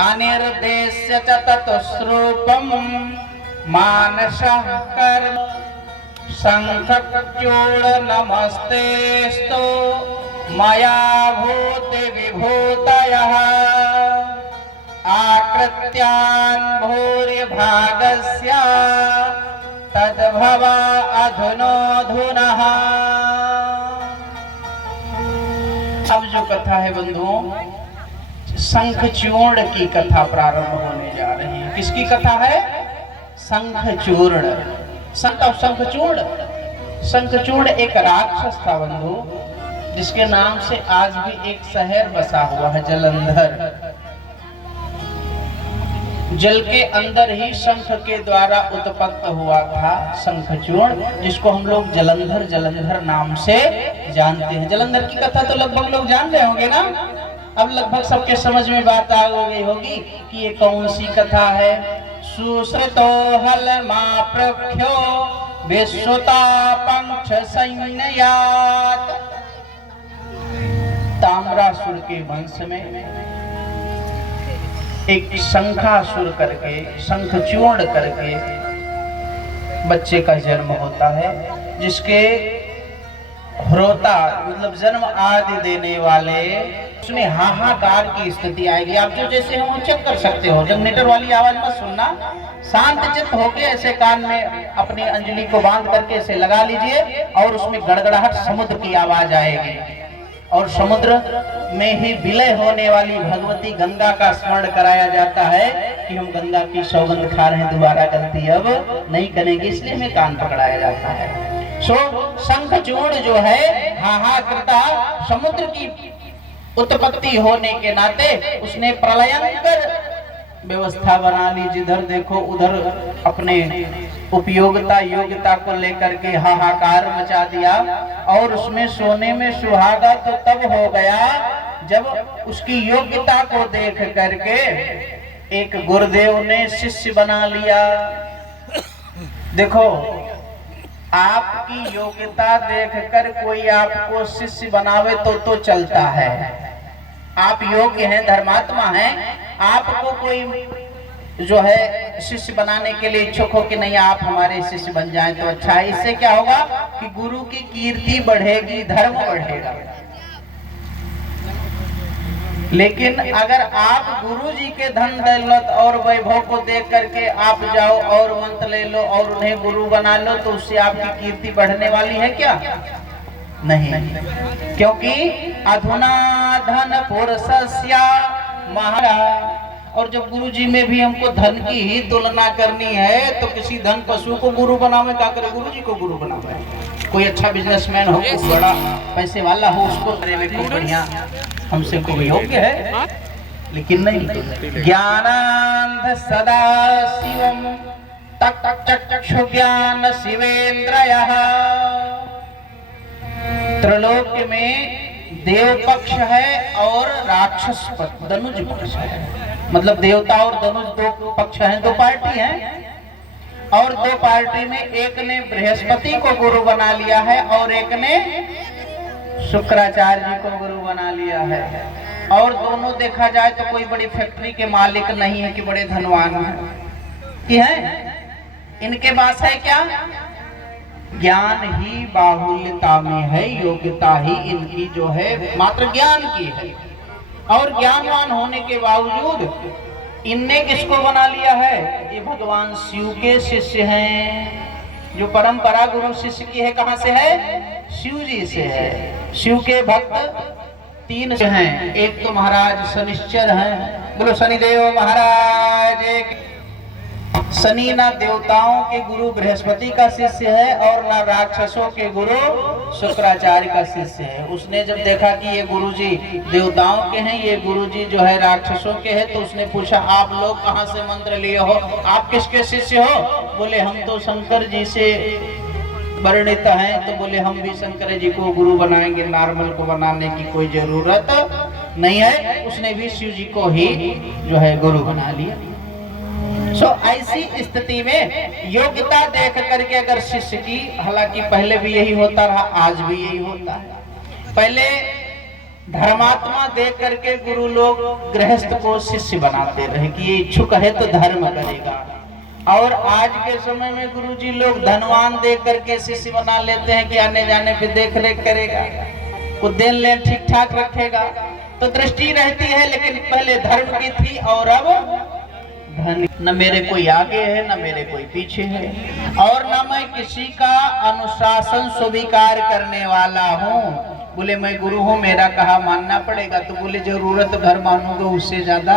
अनिर्देश्य च ततस्रूपं मानसः कर्म शंखचूड़ नमस्तेस्तु मया भूति विभूतयः आकृत्यान् भूरिभागस्य तद्भव अधुनोऽधुनः। अब जो कथा है बंधुओं, शंखचूर्ण की कथा प्रारंभ होने जा रही है। किसकी कथा है? शंखचूर्ण। शंखचूर्ण, शंखचूर्ण एक राक्षस था बंधु, जिसके नाम से आज भी एक शहर बसा हुआ है, जलंधर। जल के अंदर ही शंख के द्वारा उत्पत्त हुआ था शंखचूर्ण, जिसको हम लोग जलंधर जलंधर नाम से जानते हैं। जलंधर की कथा तो लगभग लोग जान रहे होंगे ना। अब लगभग सबके समझ में बात आ गई होगी कि ये कौन सी कथा है। सुश्रुतो हलमा प्रख्यो विश्रुता पंक्ष सैन्यात्। ताम्रासुर के वंश में एक शंखासुर करके, शंखचूर्ण करके बच्चे का जन्म होता है, जिसके होता मतलब जन्म आदि देने वाले उसमें हाहाकार की स्थिति आएगी। आप जो जैसे हम चेक कर सकते हो, जब मीटर वाली आवाज मत सुनना, शांत चित्त होके ऐसे कान में अपनी अंजलि को बांध करके ऐसे लगा लीजिए और उसमें गड़गड़ाहट समुद्र की आवाज आएगी। और समुद्र में ही विलय होने वाली भगवती गंगा का स्मरण कराया जाता है कि हम गंगा की सौगंध खा रहे हैं, दोबारा गलती अब नहीं करेंगे, इसलिए हमें कान पकड़ाया जाता है। सो शंखचूर्ण जो है हाहाकृता समुद्र की उत्पत्ति होने के नाते उसने प्रलयंकर व्यवस्था बना ली। जिधर देखो उधर अपने उपयोगिता योग्यता को लेकर के हाहाकार मचा दिया। और उसमें सोने में सुहागा तो तब हो गया जब उसकी योग्यता को देख करके एक गुरुदेव ने शिष्य बना लिया। देखो, आपकी योग्यता देखकर कोई आपको शिष्य बनावे तो चलता है। आप योग्य हैं, धर्मात्मा हैं, आपको कोई जो है शिष्य बनाने के लिए इच्छुक हो कि नहीं आप हमारे शिष्य बन जाएं तो अच्छा है। इससे क्या होगा कि गुरु की कीर्ति बढ़ेगी, धर्म बढ़ेगा। लेकिन अगर आप गुरु जी के धन दौलत और वैभव को देख करके आप जाओ और मंत्र ले लो और उन्हें गुरु बना लो, तो उससे आपकी कीर्ति बढ़ने वाली है क्या? नहीं, क्योंकि अधुना धन पुरुषस्य महाराज। और जब गुरु जी में भी हमको धन की ही तुलना करनी है तो किसी धन पशु को गुरु बनावे, क्या करे? गुरु जी को गुरु बनावे। कोई अच्छा बिजनेसमैन हो, कोई बड़ा पैसे वाला हो, उसको को बढ़िया हमसे कोई योग्य है, लेकिन नहीं। ज्ञानांध सदा शिवम तक चक्षु ज्ञान शिवेंद्रयः। त्रिलोक में देव पक्ष है और राक्षस पक्ष, धनुज पक्ष है। मतलब देवता और धनुष दो पक्ष हैं, दो पार्टी हैं। और दो पार्टी में एक ने बृहस्पति को गुरु बना लिया है और एक ने शुक्राचार्य जी को गुरु बना लिया है। और दोनों देखा जाए तो कोई बड़ी फैक्ट्री के मालिक नहीं है कि बड़े धनवान हैं कि हैं। इनके पास है क्या? ज्ञान ही बाहुल्यता में है, योग्यता ही इनकी जो है मात्र ज्ञान की है। और ज्ञानवान होने के बावजूद इनने किसको बना लिया है? ये भगवान शिव के शिष्य हैं। जो परंपरा गुरु शिष्य की है, कहां से है? शिव जी से है। शिव के भक्त तीन हैं। एक तो महाराज शनिश्चर हैं, बोलो शनिदेव महाराज। शनि ना देवताओं के गुरु बृहस्पति का शिष्य है और ना राक्षसों के गुरु शुक्राचार्य का शिष्य है। उसने जब देखा कि ये गुरुजी देवताओं के हैं, ये गुरुजी जो है राक्षसों के हैं, तो उसने पूछा आप लोग कहाँ से मंत्र लिए हो, आप किसके शिष्य हो? बोले हम तो शंकर जी से वर्णित हैं। तो बोले हम भी शंकर जी को गुरु बनाएंगे, नॉर्मल को बनाने की कोई जरूरत नहीं है। उसने भी शिव जी को ही जो है गुरु बना लिया। ऐसी स्थिति में योग्यता देख करके अगर शिष्य की, हालांकि पहले भी यही होता रहा, आज भी यही होता है। पहले धर्मात्मा देख करके गुरु लोग गृहस्थ को शिष्य बनाते रहे कि ये इच्छुक है तो धर्म करेगा। और आज के समय में गुरुजी लोग धनवान देख करके शिष्य बना लेते हैं कि आने जाने पे देख रेख करेगा, कुछ देन लेन ठीक ठाक रखेगा। तो दृष्टि रहती है, लेकिन पहले धर्म की थी और अब धन। न मेरे कोई आगे है न मेरे कोई पीछे है, और न मैं किसी का अनुशासन स्वीकार करने वाला हूँ। बोले मैं गुरु हूँ, मेरा कहा मानना पड़ेगा। तो बोले जरूरत भर मानोगे, उससे ज्यादा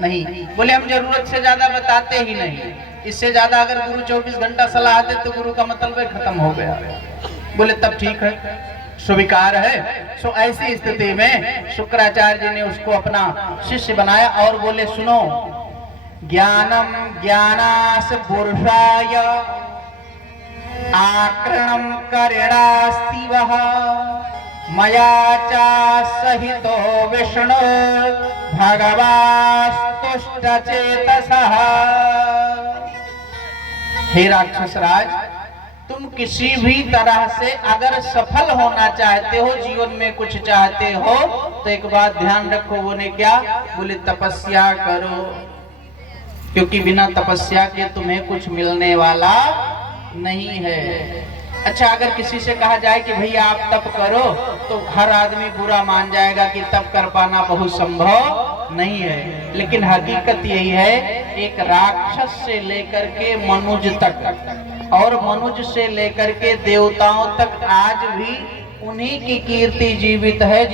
नहीं। बोले हम जरूरत से ज्यादा बताते ही नहीं, इससे ज्यादा अगर गुरु 24 घंटा सलाह दे तो गुरु का मतलब खत्म हो गया। बोले तब ठीक है, स्वीकार है। सो ऐसी स्थिति में शुक्राचार्य जी ने उसको अपना शिष्य बनाया और बोले सुनो, ज्ञानम ज्ञानास पुरुषाय आक्रणम करेणास्ति वह मया चा सहितो विष्णु भगवास्तुष्ट चेतसः। हे राक्षस राज, तुम किसी भी तरह से अगर सफल होना चाहते हो, जीवन में कुछ चाहते हो, तो एक बात ध्यान रखो। बोले क्या? बोले तपस्या करो, क्योंकि बिना तपस्या के तुम्हें कुछ मिलने वाला नहीं है। अच्छा, अगर किसी से कहा जाए कि भैया आप तप करो, तो हर आदमी बुरा मान जाएगा कि तप कर पाना बहुत संभव नहीं है। लेकिन हकीकत यही है, एक राक्षस से लेकर के मनुज तक और मनुज से लेकर के देवताओं तक आज भी उन्हीं की कीर्ति जीवित है